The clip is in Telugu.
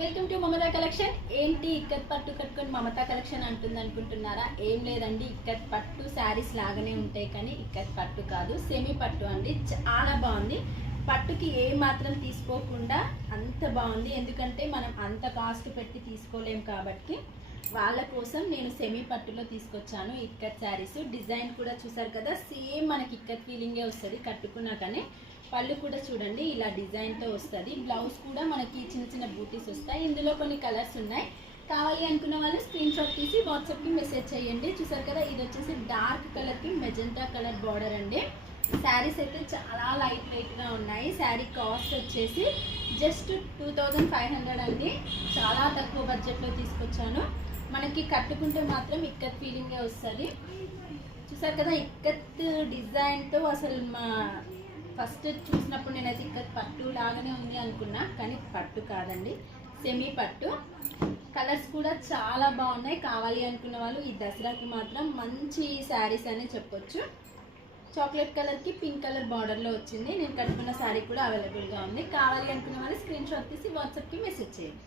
Welcome to Mamata collection. ఏంటి ఇక్కత్ పట్టు కట్టుకొని మమతా కలెక్షన్ అంటుంది అనుకుంటున్నారా? ఏం లేదండి, ఇక్కత్ పట్టు శారీస్ లాగానే ఉంటాయి కానీ ఇక్కత్ పట్టు కాదు, సెమీ పట్టు అండి. చాలా బాగుంది. పట్టుకి ఏ మాత్రం తీసుకోకుండా అంత బాగుంది. ఎందుకంటే మనం అంత కాస్ట్ పెట్టి తీసుకోలేం కాబట్టి వాళ్ళ కోసం నేను సెమీ పట్టులో తీసుకొచ్చాను ఇక్కత్ శారీస్. డిజైన్ కూడా చూసారు కదా, సేమ్ మనకి ఇక్కత్ ఫీలింగే వస్తుంది కట్టుకున్నాకనే. పళ్ళు కూడా చూడండి ఇలా డిజైన్తో వస్తుంది. బ్లౌజ్ కూడా మనకి చిన్న చిన్న బూటీస్ వస్తాయి. ఇందులో కొన్ని కలర్స్ ఉన్నాయి. కావాలి అనుకున్న వాళ్ళు స్క్రీన్ షాట్ తీసి వాట్సాప్కి మెసేజ్ చేయండి. చూసారు కదా, ఇది వచ్చేసి డార్క్ కలర్కి మెజెంటా కలర్ బార్డర్ అండి. శారీస్ అయితే చాలా లైట్ వెయిట్గా ఉన్నాయి. శారీ కాస్ట్ వచ్చేసి జస్ట్ 2500 అండి. చాలా తక్కువ బడ్జెట్లో తీసుకొచ్చాను. మనకి కట్టుకుంటే మాత్రం ఇక్కత్ ఫీలింగే వస్తుంది. చూసారు కదా, ఇక్కత్ డిజైన్తో అసలు ఫస్ట్ చూసినప్పుడు నేనైతే ఇక్కత్ పట్టు లాగానే ఉంది అనుకున్నా, కానీ పట్టు కాదండి, సెమీ పట్టు. కలర్స్ కూడా చాలా బాగున్నాయి. కావాలి అనుకున్న వాళ్ళు ఈ దసరాకి మాత్రం మంచి శారీస్ అనే చెప్పొచ్చు. చాక్లెట్ కలర్కి పింక్ కలర్ బార్డర్లో వచ్చింది. నేను కట్టుకున్న శారీ కూడా అవైలబుల్గా ఉంది. కావాలి అనుకున్న వాళ్ళు స్క్రీన్ షాట్ తీసి వాట్సాప్కి మెసేజ్ చేయండి.